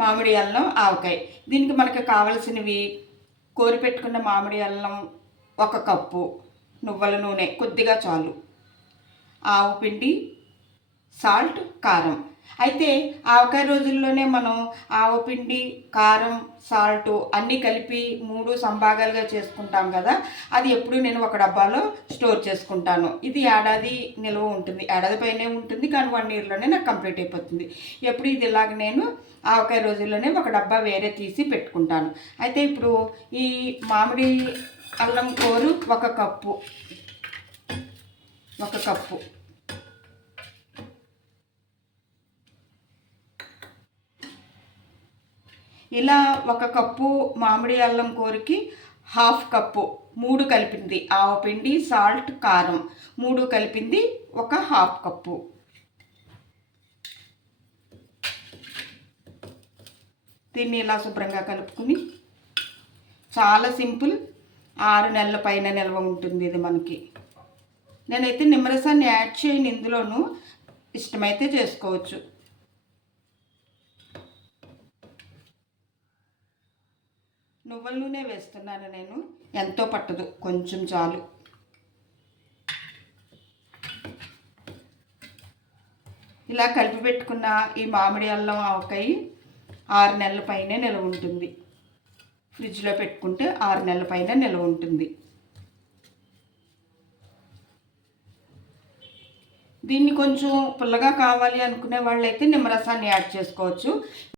మామిడి అల్లం ఆవకాయ. దీనికి మనకు కావలసినవి కోరి పెట్టుకున్న మామిడి అల్లం 1 కప్పు, నువ్వుల నూనె కొద్దిగా చాలు, ఆవు పిండి, సాల్ట్, కారం. అయితే ఆవకాయ రోజుల్లోనే మనం ఆవపిండి, కారం, సాల్టు అన్నీ కలిపి 3 సంభాగాలుగా చేసుకుంటాం కదా. అది ఎప్పుడు నేను ఒక డబ్బాలో స్టోర్ చేసుకుంటాను. ఇది ఏడాది నిల్వ ఉంటుంది, ఏడాది పైనే ఉంటుంది, కానీ 1 ఇయర్లోనే నాకు కంప్లీట్ అయిపోతుంది. ఎప్పుడు ఇది ఇలాగ నేను ఆవకాయ రోజుల్లోనే ఒక డబ్బా వేరే తీసి పెట్టుకుంటాను. అయితే ఇప్పుడు ఈ మామిడి అల్లం కూర 1 కప్పు, 1 కప్పు. ఇలా 1 కప్పు మామిడి అల్లం కూరకి 1/2 కప్పు 3 కలిపింది ఆవపిండి, సాల్ట్, కారం 3 కలిపింది 1/2 కప్పు. దీన్ని ఇలా శుభ్రంగా కలుపుకుని, చాలా సింపుల్, 6 నెలల పైన నిల్వ ఉంటుంది ఇది మనకి. నేనైతే నిమ్మరసాన్ని యాడ్ చేయను ఇందులోనూ, ఇష్టమైతే చేసుకోవచ్చు. నువ్వుల నూనె వేస్తున్నాను నేను, ఎంతో పట్టదు, కొంచెం చాలు. ఇలా కలిపి పెట్టుకున్న ఈ మామిడి అల్లం ఆవకాయ 6 నెలల పైనే నిల్వ ఉంటుంది. ఫ్రిడ్జ్లో పెట్టుకుంటే 6 నెలల పైన నిల్వ ఉంటుంది. దీన్ని కొంచెం పుల్లగా కావాలి అనుకునే వాళ్ళైతే నిమ్మరసాన్ని యాడ్ చేసుకోవచ్చు.